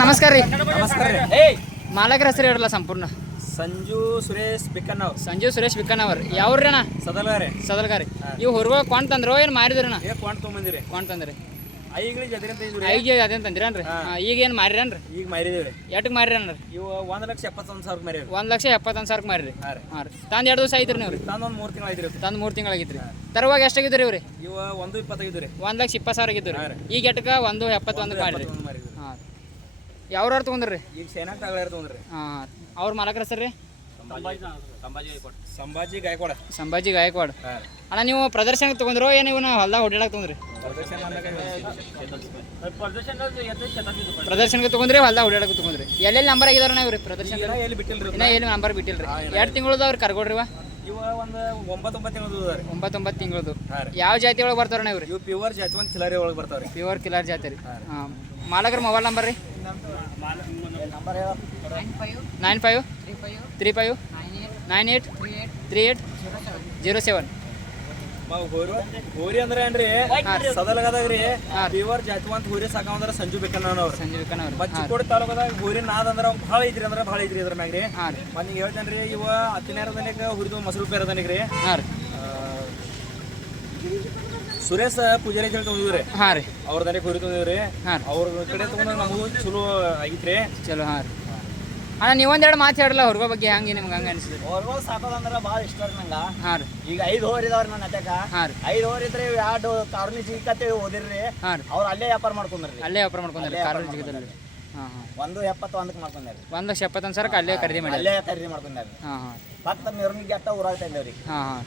ನಮಸ್ಕಾರ ರೀ. ನಮಸ್ಕಾರ ರೀ. ಮಾಲಕರ ಹೆಸರು ಹೇಳಲ್ಲ ಸಂಪೂರ್ಣ. ಸಂಜು ಸುರೇಶ್ ಬಿಕ್ಕನ್ನವ್ ಸಂಜು ಸುರೇಶ್ ಬಿಕ್ಕನವರ್. ಯಾವ್ರಿ ಅಣ್ಣ? ಸದಲಗಾರಿ ಸದಲ್ಗಾರಿ ಇವು ಹೊರಗ ಕೊಂಡ್ ತಂದ್ರೋ ಏನು ಮಾಡಿದ್ರಣ ಏ ಕೊಂಡ್ ತೊಗೊಂಬಂದಿರಿ. ಕೊಂಡ್ ತಂದ್ರಿ. ಐಗಳಿಗೆ ಅದೇನ್ ತಂದಿರನ್ರಿ ಈಗ ಏನು ಮಾರಿರನ್ರಿ ಈಗ ಮಾರಿದೇವ್ರಿ ಎಟ್ಟಕ್ಕೆ ಮಾರಿರನ್ರಿ ಇವು ಒಂದ್ ಲಕ್ಷ ಎಪ್ಪತ್ತೊಂದು ಸಾವಿರ ಮಾರಿ ಒಂದು ಲಕ್ಷ ಎಪ್ಪತ್ತೊಂದು ಸಾವಿರಕ್ಕೆ ಮಾರಿರಿ. ಹಾಂ ರೀ. ರೀ. ತಂದು ಎರಡು ದಿವಸ ಐತ್ರಿ ನೀವು ರೀ. ತಂದು ಒಂದು ಮೂರು ತಿಂಗಳು ಐತ್ರಿ ತಂದು ಮೂರು ತಿಂಗಳಾಗಿದ್ರಿ ತರುವಾಗ ಎಷ್ಟಾಗಿದ್ರಿ ಇವ್ರಿ? ಇವ ಒಂದು ಇಪ್ಪತ್ತೈದು ರೀ. ಒಂದು ಲಕ್ಷ ಇಪ್ಪತ್ತು ಸಾವಿರ ಆಗಿದ್ದು ರೀ. ಈಗ ಎಟ್ಟಕ್ಕೆ ಒಂದು ಎಪ್ಪತ್ತೊಂದು ಮಾರಿರಿ ಒಂದು ತಗೊಂಡ್ರಿ? ಈಗ ಸೇನಾ ತಗೊಂಡ್ರಿ ತೊಗೊಂಡ್ರಿ. ಹಾಂ ಅವ್ರ ಮಾಲಕರ ಸರ್ ರೀ? ಸಂಭಾಜಿ. ಗಾಯಕ್ವಾಡ. ಸಂಭಾಜಿ ಗಾಯಕ್ವಾಡ. ಅಣ್ಣ ನೀವು ಪ್ರದರ್ಶನಕ್ಕೆ ತಗೊಂಡ್ರೋ ಏನು ಇವನ್ನ ಹೊಲ್ದಾಗ ಹೊಡ್ಯಾಡಕ್ಕೆ ತೊಗೊಂಡ್ರಿ? ಪ್ರದರ್ಶನ ಪ್ರದರ್ಶನಕ್ಕೆ ತೊಗೊಂಡ್ರಿ ಹೊಲ್ದಾಗ ಹೊಡ್ಯಾಡಕ್ಕೆ ತೊಗೊಂಡ್ರಿ. ಎಲ್ಲೆಲ್ಲಿ ನಂಬರ್ ಆಗಿದಾರ ಇವ್ರಿ ಪ್ರದರ್ಶನ ಎಲ್ಲಿ ಬಿಟ್ಟಿಲ್ರಿ ಎಲ್ಲಿ ನಂಬರ್ ಬಿಟ್ಟಿಲ್ರಿ? ಎರಡು ತಿಂಗಳದ ಅವ್ರು ಕರ್ಕೊಡ್ರಿವ ಇವ ಒಂದು ಒಂಬತ್ತೊಂಬತ್ತು ತಿಂಗಳದು ಅದ ರೀ ಒಂಬತ್ತೊಂಬತ್ತು ತಿಂಗಳದು ಹಾಂ ರೀ. ಯಾವ ಜಾತಿ ಒಳಗೆ ಬರ್ತಾರ ನೀವು ರೀ? ಇವು ಪ್ಯೂರ್ ಒಂದು ಚಿಲ್ಲರಿ ಒಳಗೆ ಬರ್ತಾವ್ರಿ. ಪ್ಯೂರ್ ಕಿಲರ್ ಜಾತಿ ರೀ. ಹಾಂ ಮಾಲಕರ ಮೊಬೈಲ್ ನಂಬರ್ ರೀ? Nine five three five nine eight three eight zero seven. ಹೋರಿ ಅಂದ್ರೆ ಏನ್ರಿ? ಸದಲಗದಾಗ ರೀ. ಹಾಂ. ಪ್ಯೂರ್ ಜಾತ್ವಂತ ಹೋರಿ ಸಾಕಂದ್ರ ಸಂಜು ಬೇಕನ್ನ ಅವ್ರ. ಖಾನವ್ರು ಮತ್ ಚಿಕ್ಕೋಡಿ ತಾಲೂಕದಾಗ ಹೋರಿ ನಾದ ಅಂದ್ರ ಬಹಳ ಐತ್ರಿ ಅಂದ್ರ ಬಹಳ ಐತ್ರಿ ಅದ್ರ ಮ್ಯಾಗ ರೀ ಹಾಂ ರೀ. ಮತ್ ಈಗ ಹೇಳ್ತೇನ್ರಿ ಇವ ಹತ್ತಿನೇರದನಿಗ ಹುರಿದು ಮೊಸರು ಪೇರದನಿಗ ರೀ. ಸುರೇಶ ಪೂಜಾರಿ ಅಂತ ಹೇಳಿ ತೊಗೊಂಡಿವ್ರಿ ಹಾಂ ರೀ. ಅವ್ರ ದನಿಗೆ ಹುರಿ ತೊಗೊಂಡಿವ್ರಿ ಅವ್ರ ಕಡೆ ತಗೊಂಡ್ ನಮಗೂ ಚಲೋ ಆಗಿತ್ರಿ. ಚಲೋ ಹಾ ರೀ. ಅಣ್ಣ ನೀವೊಂದೆರಡು ಮಾತು ಹೇಳಲ್ಲ ಹೊರಗ ಬಗ್ಗೆ ಹಂಗೆ ನಿಮ್ಗೆ ಹಂಗೆ ಅನಿಸಿದ್ರು ಹೊರಗ ಸಾಕೋದಂದ್ರೆ ಭಾಳ ಇಷ್ಟ ರೀ ನಂಗೆ. ಹಾಂ ರೀ. ಈಗ ಐದು ಹೋರ್ ಇದಾವ್ರಿ ನನ್ನ ಅತ್ಯಾಕ. ಹಾಂ ರೀ. ಐದು ಓವರ್ ಇದ್ರೆ ಎರಡು ಕಾರ್ನಿ ಸಿಗತ್ತೆ ಓದಿರ್ರಿ ಹಾಂ ಅವ್ರು ಅಲ್ಲೇ ವ್ಯಾಪಾರ ಮಾಡ್ಕೊಂಡ್ರಿ. ಅಲ್ಲೇ ವ್ಯಾಪಾರ ಮಾಡ್ಕೊಂಡ್ರಿ ಕಾರ್ನಿ ಹಾಂ ಒಂದು ಎಪ್ಪತ್ತು ಒಂದಕ್ಕೆ ಮಾಡ್ಕೊಂಡಾರಿ. ಒಂದು ಲಕ್ಷ ಎಪ್ಪತ್ತೊಂದು ಅಲ್ಲೇ ಖರೀದಿ ಮಾಡಿ ಅಲ್ಲೇ ಖರೀದಿ ಮಾಡ್ಕೊಂಡಾರಿ. ಹಾಂ ಹಾಂ. ಪಕ್ಕ ನಿರ್ಮಿಗೆ ಅತ್ತ ಊರಾಗ್ತಾ ಇದ್ದೇವ್ರಿ ಹಾಂ ಹಾಂ.